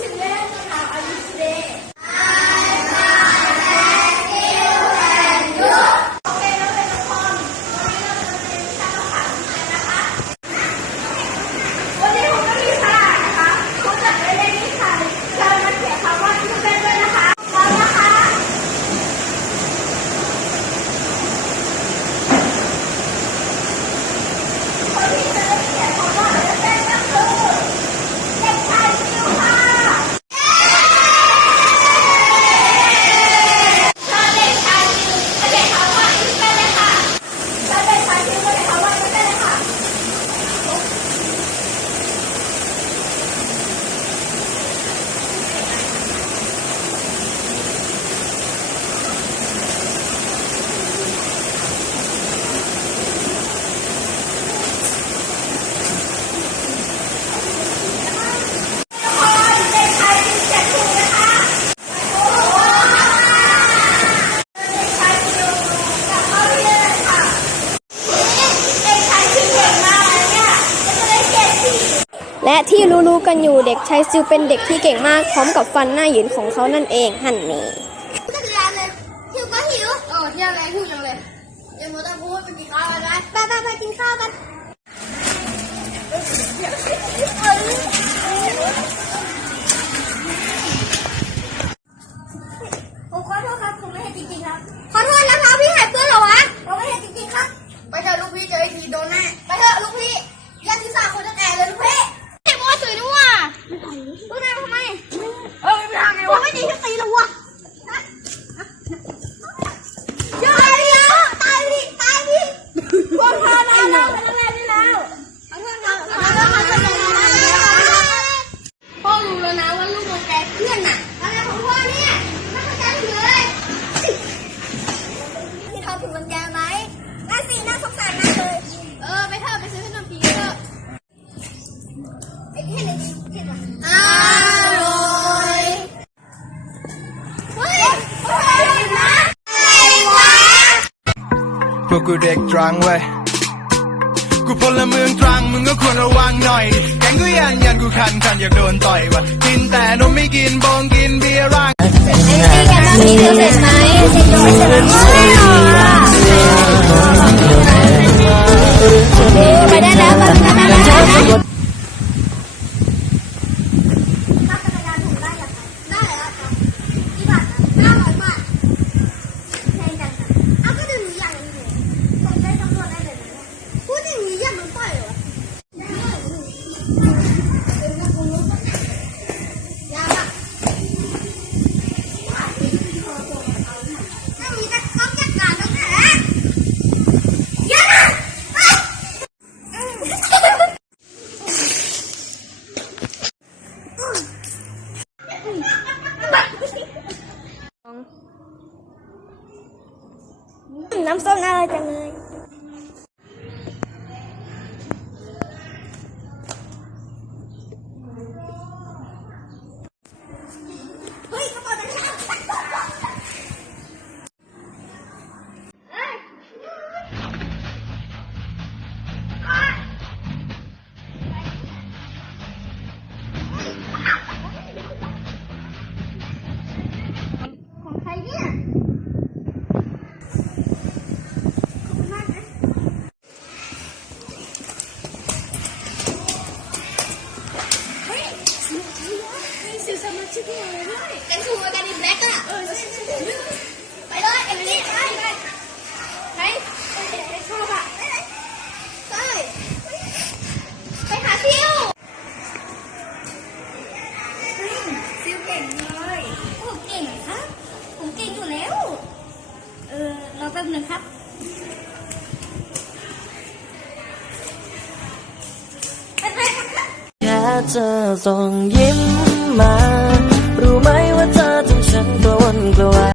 today? How are you today? และที่รู้ๆกันอยู่เด็กชายซิวเป็นเด็กที่เก่งมากพร้อมกับฟันหน้าหยืนของเขานั่นเองฮันนี่จักรยานเลยหิวก็หิวเออเที่ยวอะไรหิวจังเลยยังไม่ต้องพูดไปกินข้าวกันนะไปไปไปกินข้าวกัน วกกูเด็กตรังเว้ยกูพลเมืองตรังมึงก็ควรระวังหน่อยแกงกูยันยันกูคันคันอยากโดนต่อยวะกินแต่นมไม่กินบองกินเบียร์ร่างไอ้ที่แกต้องมีเธอเสร็จไหมเสร็จแล้วเสร็จ น้ำส้มน่า สิวสมาชิกอะไรด้วยกันชูมากันดิแบ็กอะเออใช่ใช่ไปเลยเอ็มจี้ไปไปไหนไปชอบอะไปไปหาซิวซิลเก่งเลยผมเก่งครับผมเก่งอยู่แล้ว เออรอแป๊บนึงครับไปไปครับแค่เธอส่งยิ้มมา รู้ไหมว่าเธอทำฉันกระวนกระวาย